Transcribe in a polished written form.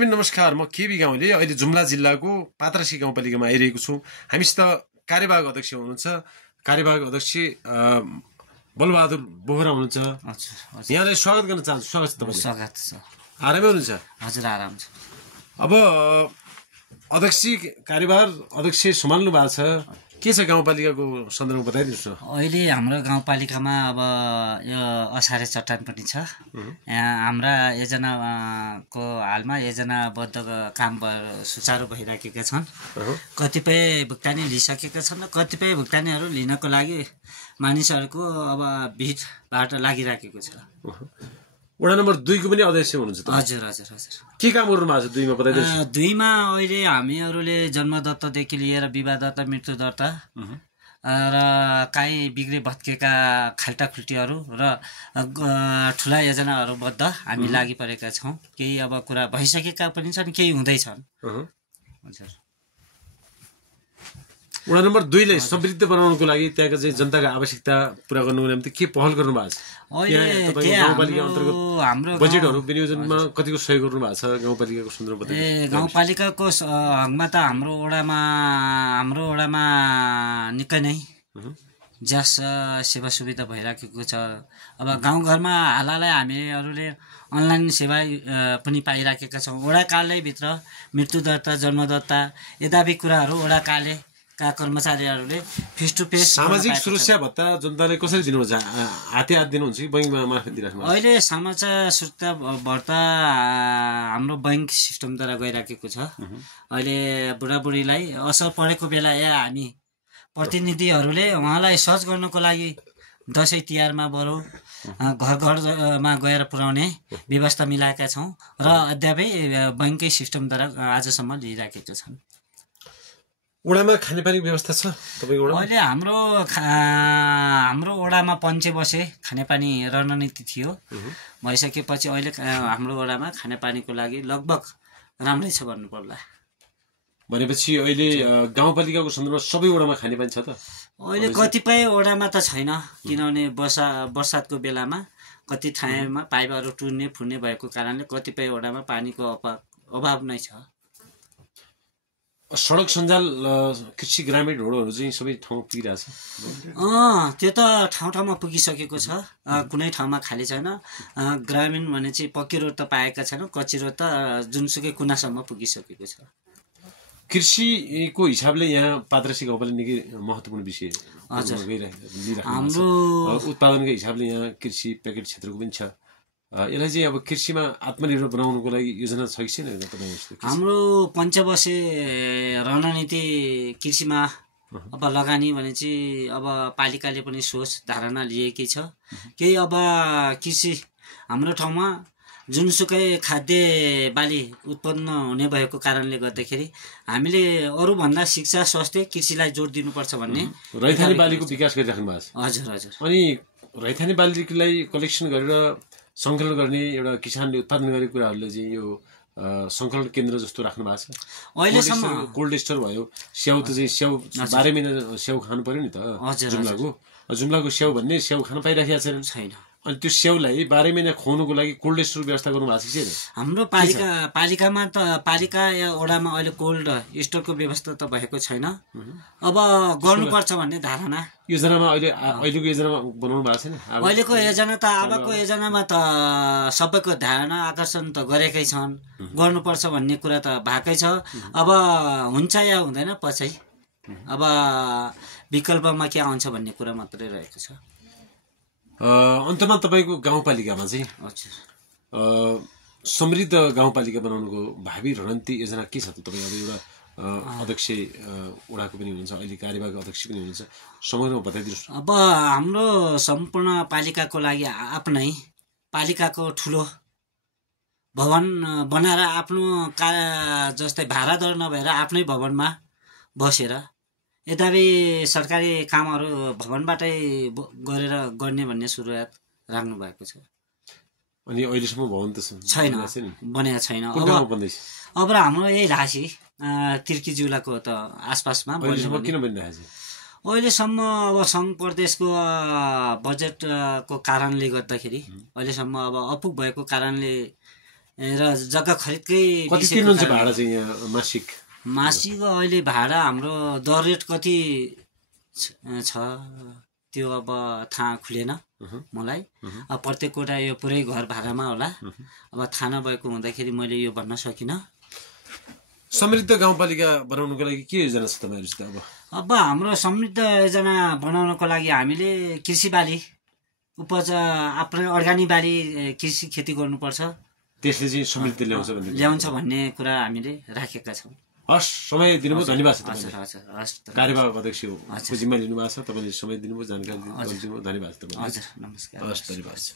दर्शकबिन नमस्कार, म केबी गाउँले अहिले जुम्ला जिल्लाको पात्रासी गाउँपालिकामा आइरहेको छु। हामीसित कार्यवाहक अध्यक्ष हुनुहुन्छ, कार्यवाहक अध्यक्ष बलबहादुर बोहरा हुनुहुन्छ। यहाँलाई स्वागत गर्न चाहन्छु। स्वागत छ तपाईलाई। स्वागत छ। आरामै हुनुहुन्छ? हजुर आराम छ। अब अध्यक्ष कार्यवाहक अध्यक्ष सम्हाल्नु भएको छ, के छ गाउँपालिकाको सन्दर्भमा बताइदिनुहोस् न। अहिले हाम्रो गाउँपालिकामा अब यो असारे चट्टान पनि छ। यहाँ हाम्रा योजनाको हालमा योजनाबद्ध काम सुचारू भइराखेका छन्। कतिपय भुक्तानी लिइसकेका छन् र कतिपय भुक्तानीहरू लिनको लागि मानिसहरूको अब भिडभाड लागिराखेको छ। वडा नम्बर 2 को पनि अध्यक्ष हुनुहुन्छ? हजुर हजुर हजुर। के काम गर्नु भएको छ 2 मा बताइदिनुहोस्। 2 मा अहिले हामीहरूले जन्मदत्तादेखि लिएर विवाहदत्ता, मृत्युदत्ता र काहीँ बिग्रे भत्केका खाल्टाखुल्टीहरू र ठुला योजनाहरूबद्ध हामी लागि परेका छौँ। केही अब कुरा भइसकेका पनि छन्, केही हुँदैछन्। हजुर। वडा नम्बर 2 लाई समृद्ध बनाउनको लागि त्यहाँका चाहिँ जनताको आवश्यकता पूरा गर्नुको निम्ति के पहल गर्नु भएको छ? अहिले गाउँपालिका अन्तर्गत हाम्रो बजेटहरू विनियोजनमा कतिको सहयोग गर्नु भएको छ गाउँपालिकाको सन्दर्भमा? गाउँपालिकाको हकमा त हाम्रो वडामा निकै नै ज्यास सेवा सुविधा भइराखेको छ। अब गाउँघरमा हालहालै हामीहरूले अनलाइन सेवा पनि पाइराखेका छौँ। वडा कार्यालयभित्र मृत्युदत्ता, जन्मदत्ता यताबी कुराहरू वडा कार्यालय कर्मचारीहरूले फेस टु फेस। सामाजिक सुरक्षा भत्ता जनताले कसरी दिनुहुन्छ? हाते हात दिनुहुन्छ कि बैंकमा मार्फत दिइराख्नु? अहिले सामाजिक सुरक्षा भत्ता हाम्रो बैंक सिस्टमद्वारा गइराखेको छ। अहिले बुढाबुढीलाई असर परेको बेला हामी प्रतिनिधिहरूले उहाँलाई सर्च गर्नको लागि दसैँ तिहारमा बरु घर घरमा गएर पुर्याउने व्यवस्था मिलाएका छौँ र अद्यापै बैंकै सिस्टमद्वारा आजसम्म लिइराखेको छन्। वडामा खानेपानीको व्यवस्था छ तपाईँको वडामा? अहिले हाम्रो वडामा पञ्चे बसे खानेपानी रणनीति थियो। भइसकेपछि अहिले हाम्रो वडामा खानेपानीको लागि लगभग राम्रै छ भन्नुपर्ला। भनेपछि अहिले गाउँपालिकाको सन्दर्भमा सबै वडामा खानेपानी छ त? अहिले कतिपय वडामा त छैन, किनभने बर्सातको बेलामा कति ठाउँमा पाइपहरू टुट्ने फुट्ने भएको कारणले कतिपय वडामा पानीको अभाव नै छ। सडक सञ्जाल, कृषि ग्रामीण रोडहरू चाहिँ सबै ठाउँ पुगिरहेछ? त्यो त ठाउँ ठाउँमा पुगिसकेको छ, कुनै ठाउँमा खाली छैन। ग्रामीण भने चाहिँ पक्की रोड त पाएका छैनौँ, कच्ची रोड त जुनसुकै कुनासम्म पुगिसकेको छ। कृषिको हिसाबले यहाँ पात्रासी गाउँपालिका निकै महत्त्वपूर्ण विषय हाम्रो उत्पादनको हिसाबले यहाँ कृषि प्याकेट क्षेत्रको पनि छ। यसलाई चाहिँ अब कृषिमा आत्मनिर्भर बनाउनुको लागि योजना छ कि छैन? हाम्रो पञ्चवर्षे रणनीति कृषिमा अब लगानी भने चाहिँ अब पालिकाले पनि सोच धारणा लिएकै छ। केही अब कृषि हाम्रो ठाउँमा जुनसुकै खाद्य बाली उत्पन्न हुने भएको कारणले गर्दाखेरि हामीले अरूभन्दा शिक्षा, स्वास्थ्य, कृषिलाई जोड दिनुपर्छ भन्ने रैथाने बालीको विकास गरिराख्नु भएको छ। हजुर हजुर। अनि रैथाने बालीलाई कलेक्सन गरेर सङ्कलन गर्ने एउटा किसानले उत्पादन गरेको कुराहरूले चाहिँ यो सङ्कलन केन्द्र जस्तो राख्नु भएको छ। अहिलेसम्म कोल्ड स्टोर भयो, स्याउ त चाहिँ स्याउ 12 महिना स्याउ खानु पर्यो नि त। जुम्लाको स्याउ भन्ने स्याउ खान पाइराखेको छैन। अनि त्यो स्याउलाई 12 महिना खुवाउनुको लागि कोल्ड स्टोर व्यवस्था गर्नु भएको छ? हाम्रो पालिकामा त पालिका या वडामा अहिले कोल्ड स्टोरको व्यवस्था त भएको छैन। अब गर्नुपर्छ भन्ने धारणा योजनामा अहिलेको योजनामा बनाउनु भएको छैन? अहिलेको योजना त अबको योजनामा त सबैको धारणा आकर्षण त गरेकै छन्, गर्नुपर्छ भन्ने कुरा त भएकै छ। अब हुन्छ या हुँदैन पछि, अब विकल्पमा के आउँछ भन्ने कुरा मात्रै रहेको छ। अन्तमा तपाईँको गाउँपालिकामा चाहिँ समृद्ध गाउँपालिका बनाउनुको भावी रणनीति योजना के छ त? तपाईँ अब एउटा अध्यक्ष वडाको पनि हुनुहुन्छ, अहिले कार्यवाहक अध्यक्ष पनि हुनुहुन्छ, समग्रमा बताइदिनुहोस्। अब हाम्रो सम्पूर्ण पालिकाको लागि आफ्नै पालिकाको ठुलो भवन बनाएर आफ्नो जस्तै भाडा दर नभएर आफ्नै भवनमा बसेर यद्यपि सरकारी कामहरू भवनबाटै गरेर गर्ने भन्ने सुरुवात राख्नु भएको छ। अनि अहिलेसम्म भवन त छैन, बनेको छैन। अब हाम्रो यही राशि तिर्की जिल्लाको त आसपासमा किन बनिरहेको छ? अहिलेसम्म अब सङ्घ प्रदेशको बजेटको कारणले गर्दाखेरि अहिलेसम्म अब अपुग भएको कारणले र जग्गा खरिदकै कति तिर्नुहुन्छ भाडा चाहिँ यहाँ मासिक? मासिक अहिले भाडा हाम्रो दर रेट कति छ त्यो अब थाहा खुलेन मलाई। अब प्रत्येकवटा यो पुरै घर भाडामा होला, अब थाहा नभएको हुँदाखेरि मैले यो भन्न सकिनँ। समृद्ध गाउँपालिका बनाउनुको लागि के योजना छ तपाईँहरूसित? अब हाम्रो समृद्ध योजना बनाउनको लागि हामीले कृषि बाली उपज आफ्नो अर्ग्यानिक बाली कृषि खेती गर्नुपर्छ, त्यसले चाहिँ समृद्धि ल्याउँछ भन्ने कुरा हामीले राखेका छौँ। हस्, समय दिनुभयो, धन्यवाद छ। हस्, कार्यवाहक अध्यक्ष जिम्मा लिनुभएको छ, तपाईँले समय दिनुभयो, जानकारी दिनुभयो, धन्यवाद छ। हजुर, नमस्कार। हस्, धन्यवाद छ।